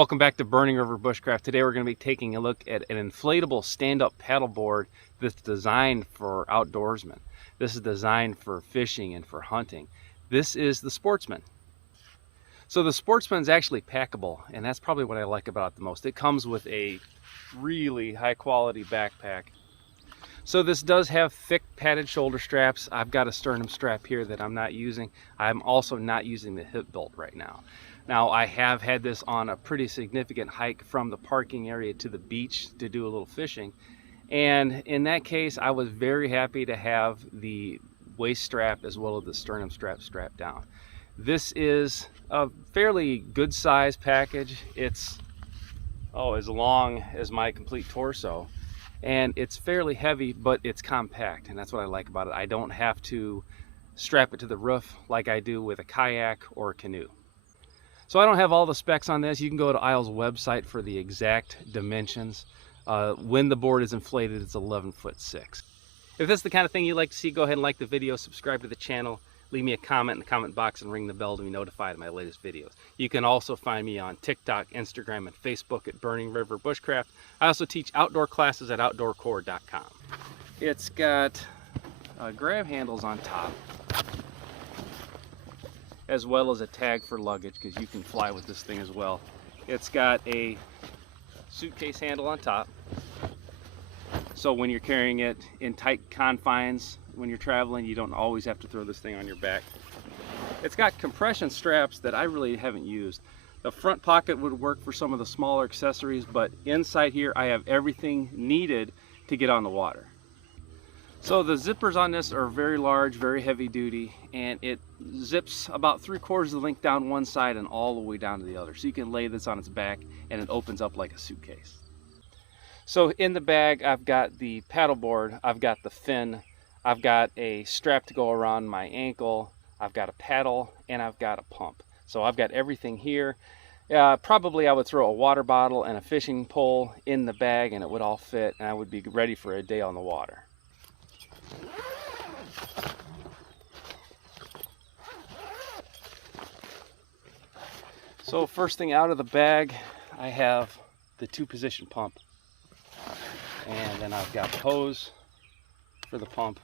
Welcome back to Burning River Bushcraft. Today we're going to be taking a look at an inflatable stand-up paddleboard that's designed for outdoorsmen. This is designed for fishing and for hunting. This is the Sportsman. So the Sportsman is actually packable, and that's probably what I like about it the most. It comes with a really high quality backpack. So this does have thick padded shoulder straps. I've got a sternum strap here that I'm not using. I'm also not using the hip belt right now. Now I have had this on a pretty significant hike from the parking area to the beach to do a little fishing. And in that case, I was very happy to have the waist strap as well as the sternum strap strapped down. This is a fairly good size package. It's as long as my complete torso. And it's fairly heavy, but it's compact, and that's what I like about it. I don't have to strap it to the roof like I do with a kayak or a canoe. So I don't have all the specs on this. You can go to Isle's website for the exact dimensions. When the board is inflated, it's 11'6". If this is the kind of thing you like to see, go ahead and like the video, subscribe to the channel, leave me a comment in the comment box, and ring the bell to be notified of my latest videos. You can also find me on TikTok, Instagram, and Facebook at Burning River Bushcraft. I also teach outdoor classes at outdoorcore.com. It's got grab handles on top, as well as a tag for luggage, because you can fly with this thing as well. It's got a suitcase handle on top, so when you're carrying it in tight confines, when you're traveling, you don't always have to throw this thing on your back. It's got compression straps that I really haven't used. The front pocket would work for some of the smaller accessories, but inside here I have everything needed to get on the water. So the zippers on this are very large, very heavy duty, and it zips about 3/4 of the length down one side and all the way down to the other. So you can lay this on its back and it opens up like a suitcase. So in the bag, I've got the paddleboard, I've got the fin, I've got a strap to go around my ankle, I've got a paddle, and I've got a pump. So I've got everything here. Probably I would throw a water bottle and a fishing pole in the bag and it would all fit, and I would be ready for a day on the water. So first thing out of the bag, I have the 2-position pump. And then I've got the hose for the pump.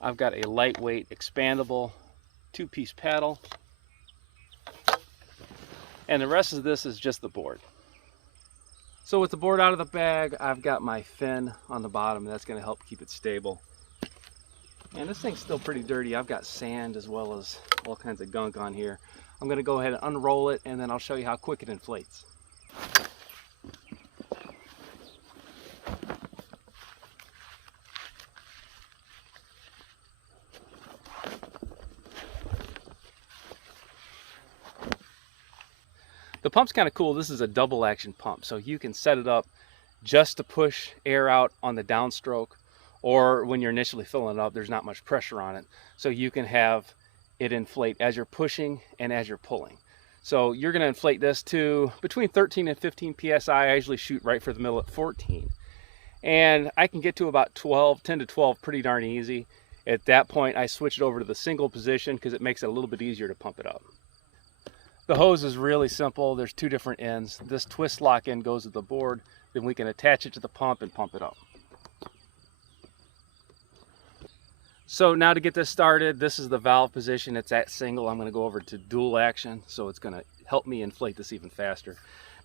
I've got a lightweight expandable 2-piece paddle. And the rest of this is just the board. So with the board out of the bag, I've got my fin on the bottom. That's going to help keep it stable. And this thing's still pretty dirty. I've got sand as well as all kinds of gunk on here. I'm going to go ahead and unroll it, and then I'll show you how quick it inflates. The pump's kind of cool. This is a double action pump, so you can set it up just to push air out on the downstroke, or when you're initially filling it up, there's not much pressure on it, so you can have it inflate as you're pushing and as you're pulling. So you're going to inflate this to between 13 and 15 psi. I usually shoot right for the middle at 14, and I can get to about 10 to 12 pretty darn easy. At that point, I switch it over to the single position because it makes it a little bit easier to pump it up. The hose is really simple. There's 2 different ends. This twist lock end goes to the board, then we can attach it to the pump and pump it up. So now to get this started, this is the valve position. It's at single. I'm going to go over to dual action, so it's going to help me inflate this even faster.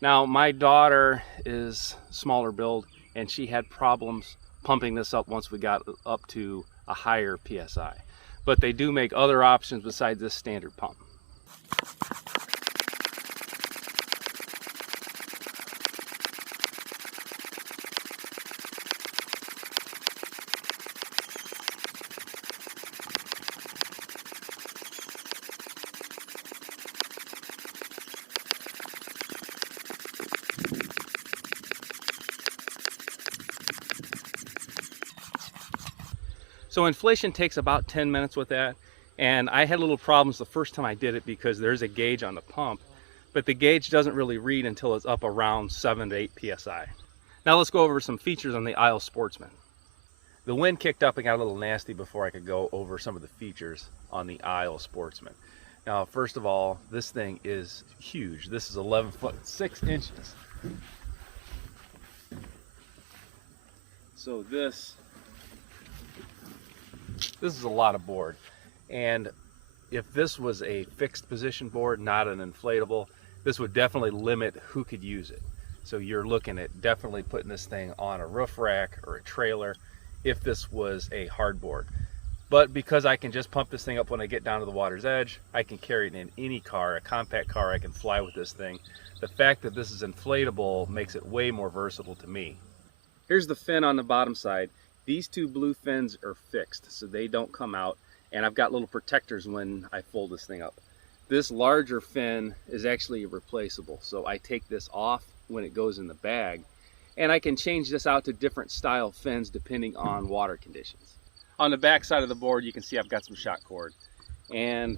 Now my daughter is smaller build, and she had problems pumping this up once we got up to a higher PSI. But they do make other options besides this standard pump. So inflation takes about 10 minutes with that, and I had little problems the first time I did it because there's a gauge on the pump, but the gauge doesn't really read until it's up around 7 to 8 psi. Now let's go over some features on the Isle Sportsman. The wind kicked up and got a little nasty before I could go over some of the features on the Isle Sportsman. Now, first of all, this thing is huge. This is 11 foot 6 inches. So this is a lot of board. And if this was a fixed position board, not an inflatable, this would definitely limit who could use it. So you're looking at definitely putting this thing on a roof rack or a trailer if this was a hard board. But because I can just pump this thing up when I get down to the water's edge, I can carry it in any car, a compact car, I can fly with this thing. The fact that this is inflatable makes it way more versatile to me. Here's the fin on the bottom side. These two blue fins are fixed, so they don't come out, and I've got little protectors when I fold this thing up. This larger fin is actually replaceable, so I take this off when it goes in the bag, and I can change this out to different style fins depending on water conditions. On the back side of the board, you can see I've got some shock cord, and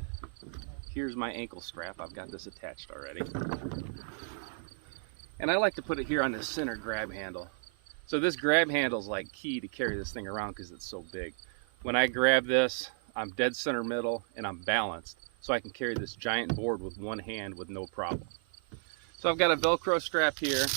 here's my ankle strap. I've got this attached already, and I like to put it here on the center grab handle. So this grab handle is like key to carry this thing around because it's so big. When I grab this, I'm dead center middle and I'm balanced, so I can carry this giant board with one hand with no problem. So I've got a Velcro strap here,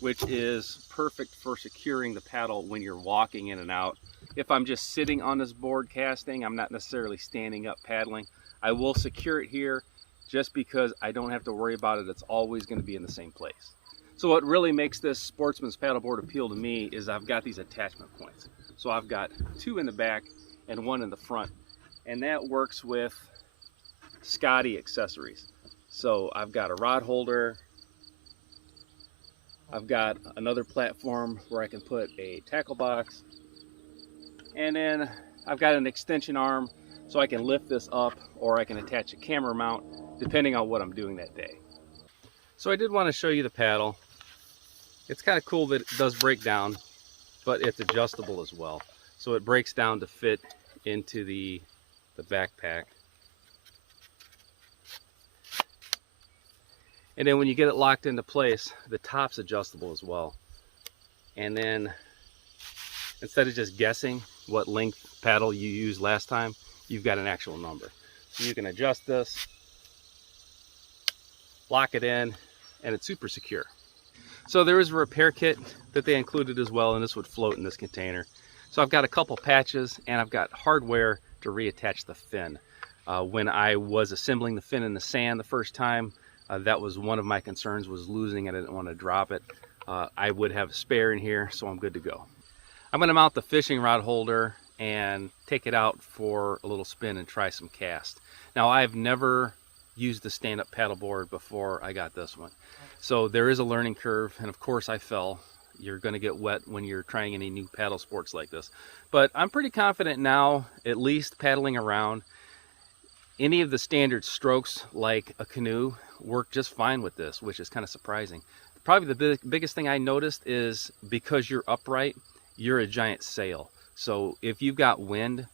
which is perfect for securing the paddle when you're walking in and out. If I'm just sitting on this board casting, I'm not necessarily standing up paddling, I will secure it here just because I don't have to worry about it. It's always going to be in the same place. So what really makes this Sportsman's paddleboard appeal to me is I've got these attachment points. So I've got two in the back and one in the front, and that works with Scotty accessories. So I've got a rod holder, I've got another platform where I can put a tackle box, and then I've got an extension arm so I can lift this up, or I can attach a camera mount depending on what I'm doing that day. So I did want to show you the paddle. It's kind of cool that it does break down, but it's adjustable as well. So it breaks down to fit into the backpack. And then when you get it locked into place, the top's adjustable as well. And then instead of just guessing what length paddle you used last time, you've got an actual number. So you can adjust this, lock it in, and it's super secure. So there is a repair kit that they included as well, and this would float in this container. So I've got a couple patches and I've got hardware to reattach the fin. When I was assembling the fin in the sand the first time, that was one of my concerns, was losing it. I didn't want to drop it. I would have a spare in here, so I'm good to go. I'm going to mount the fishing rod holder and take it out for a little spin and try some cast. Now, I've never used the stand-up paddleboard before I got this one, so there is a learning curve, and of course I fell. You're going to get wet when you're trying any new paddle sports like this, but I'm pretty confident now, at least paddling around. Any of the standard strokes like a canoe work just fine with this, which is kind of surprising. Probably the biggest thing I noticed is because you're upright, you're a giant sail. So if you've got wind,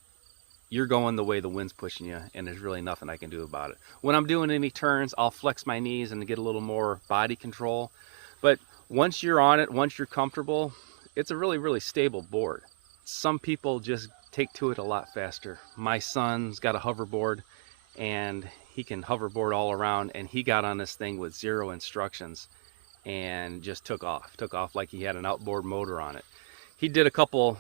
you're going the way the wind's pushing you, and there's really nothing I can do about it. When I'm doing any turns, I'll flex my knees and get a little more body control. But once you're on it, once you're comfortable, it's a really, really stable board. Some people just take to it a lot faster. My son's got a hoverboard, and he can hoverboard all around, and he got on this thing with 0 instructions and just took off like he had an outboard motor on it. He did a couple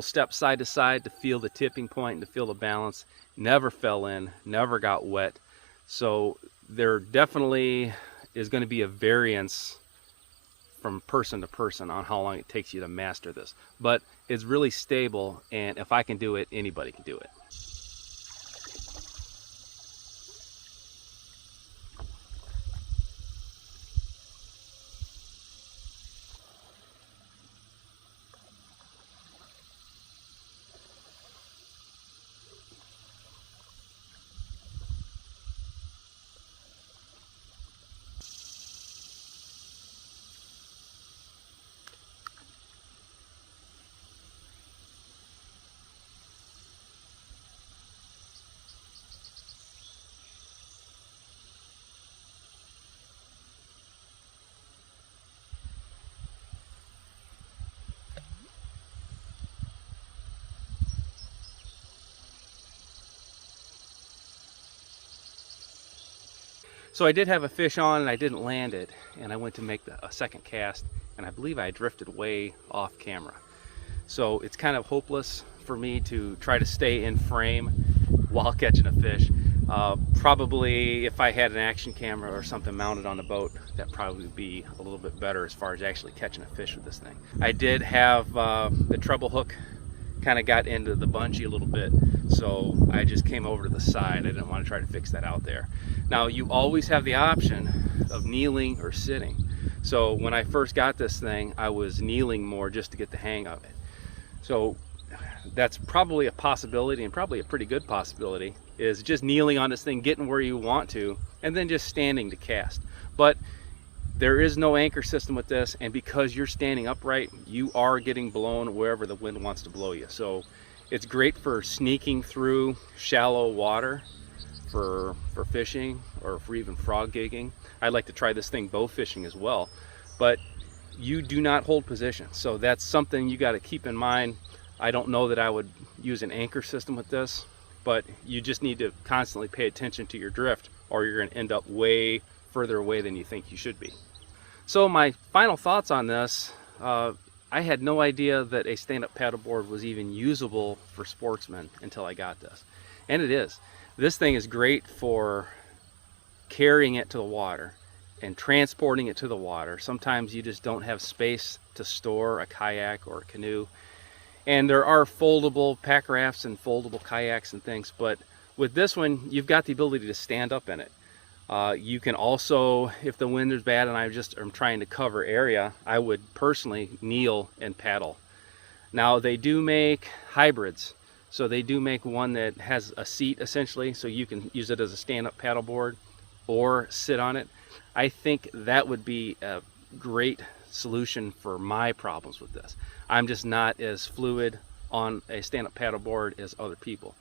steps side to side to feel the tipping point and to feel the balance. Never fell in, never got wet. So there definitely is going to be a variance from person to person on how long it takes you to master this. But it's really stable, and if I can do it, anybody can do it. So I did have a fish on and I didn't land it, and I went to make a second cast, and I believe I drifted way off camera. So it's kind of hopeless for me to try to stay in frame while catching a fish. Probably if I had an action camera or something mounted on the boat, that probably would be a little bit better as far as actually catching a fish with this thing. I did have the treble hook kind of got into the bungee a little bit, so I just came over to the side. I didn't want to try to fix that out there. Now you always have the option of kneeling or sitting. So when I first got this thing, I was kneeling more just to get the hang of it. So that's probably a possibility, and probably a pretty good possibility, is just kneeling on this thing, getting where you want to, and then just standing to cast. But there is no anchor system with this, and because you're standing upright, you are getting blown wherever the wind wants to blow you. So it's great for sneaking through shallow water for fishing, or for even frog gigging. I'd like to try this thing bow fishing as well, but you do not hold position. So that's something you got to keep in mind. I don't know that I would use an anchor system with this, but you just need to constantly pay attention to your drift, or you're going to end up way further away than you think you should be. So my final thoughts on this, I had no idea that a stand-up paddleboard was even usable for Sportsman until I got this. And it is. This thing is great for carrying it to the water and transporting it to the water. Sometimes you just don't have space to store a kayak or a canoe. And there are foldable pack rafts and foldable kayaks and things, but with this one, you've got the ability to stand up in it. You can also, if the wind is bad and I'm trying to cover area, I would personally kneel and paddle. Now they do make hybrids. So they do make one that has a seat essentially, so you can use it as a stand-up paddleboard or sit on it. I think that would be a great solution for my problems with this. I'm just not as fluid on a stand-up paddleboard as other people.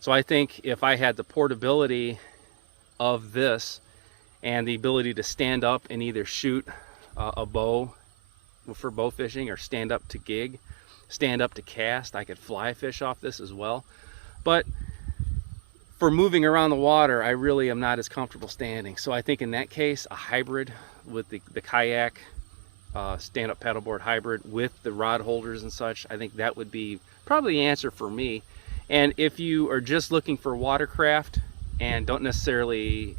So I think if I had the portability of this and the ability to stand up and either shoot a bow for bow fishing, or stand up to gig, stand up to cast, I could fly fish off this as well. But for moving around the water, I really am not as comfortable standing. So I think in that case, a hybrid with the kayak, stand-up paddleboard hybrid with the rod holders and such, I think that would be probably the answer for me. And if you are just looking for watercraft and not necessarily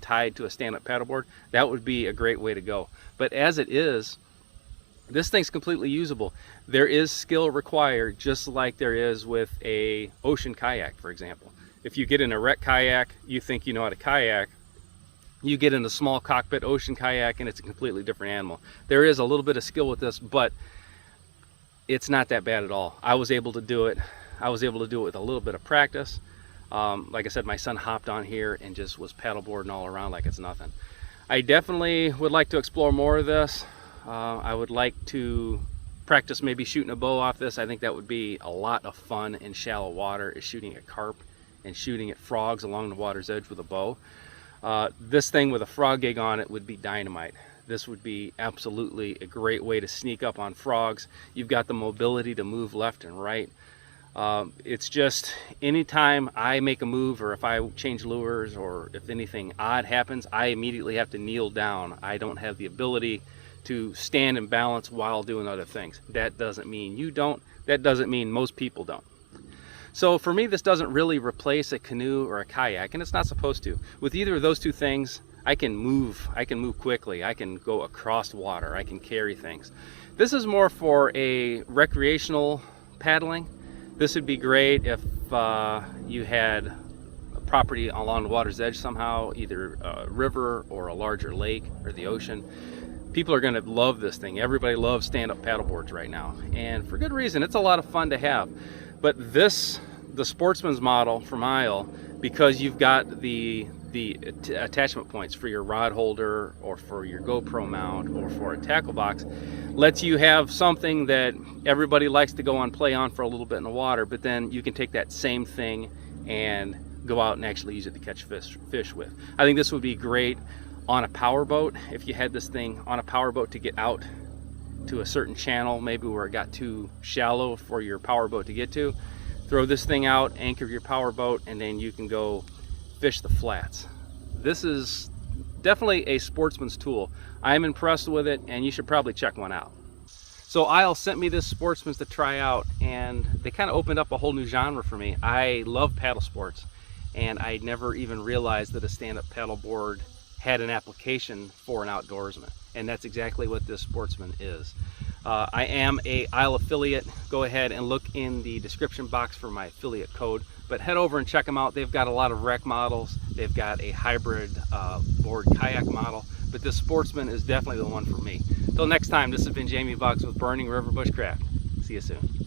tied to a stand-up paddleboard, that would be a great way to go. But as it is, this thing's completely usable. There is skill required, just like there is with a ocean kayak, for example. If you get in a wreck kayak, you think you know how to kayak. You get in a small cockpit ocean kayak and it's a completely different animal. There is a little bit of skill with this, but it's not that bad at all. I was able to do it. I was able to do it with a little bit of practice. Like I said, my son hopped on here and just was paddleboarding all around like it's nothing. I definitely would like to explore more of this. I would like to practice maybe shooting a bow off this. I think that would be a lot of fun in shallow water, is shooting at carp and shooting at frogs along the water's edge with a bow. This thing with a frog gig on it would be dynamite. This would be absolutely a great way to sneak up on frogs. You've got the mobility to move left and right. It's just anytime I make a move, or if I change lures, or if anything odd happens, I immediately have to kneel down. I don't have the ability to stand and balance while doing other things. That doesn't mean you don't. That doesn't mean most people don't. So for me, this doesn't really replace a canoe or a kayak, and it's not supposed to. With either of those two things, I can move quickly. I can go across water. I can carry things. This is more for a recreational paddling. This would be great if you had a property along the water's edge somehow, either a river or a larger lake or the ocean. People are going to love this thing. Everybody loves stand-up paddleboards right now, and for good reason. It's a lot of fun to have. But this, the Sportsman's model from Isle, because you've got the attachment points for your rod holder or for your GoPro mount or for a tackle box, lets you have something that everybody likes to go and play on for a little bit in the water, but then you can take that same thing and go out and actually use it to catch fish with. I think this would be great on a power boat. If you had this thing on a power boat to get out to a certain channel, maybe where it got too shallow for your power boat to get to, throw this thing out, anchor your power boat, and then you can go fish the flats. This is definitely a Sportsman's tool. I'm impressed with it, and you should probably check one out. So Isle sent me this Sportsman's to try out, and they kind of opened up a whole new genre for me. I love paddle sports, and I never even realized that a stand-up paddle board had an application for an outdoorsman, and that's exactly what this Sportsman is. I am a Isle affiliate. Go ahead and look in the description box for my affiliate code, but head over and check them out. They've got a lot of rec models. They've got a hybrid board kayak model, but this Sportsman is definitely the one for me. Till next time, this has been Jamie Bucks with Burning River Bushcraft. See you soon.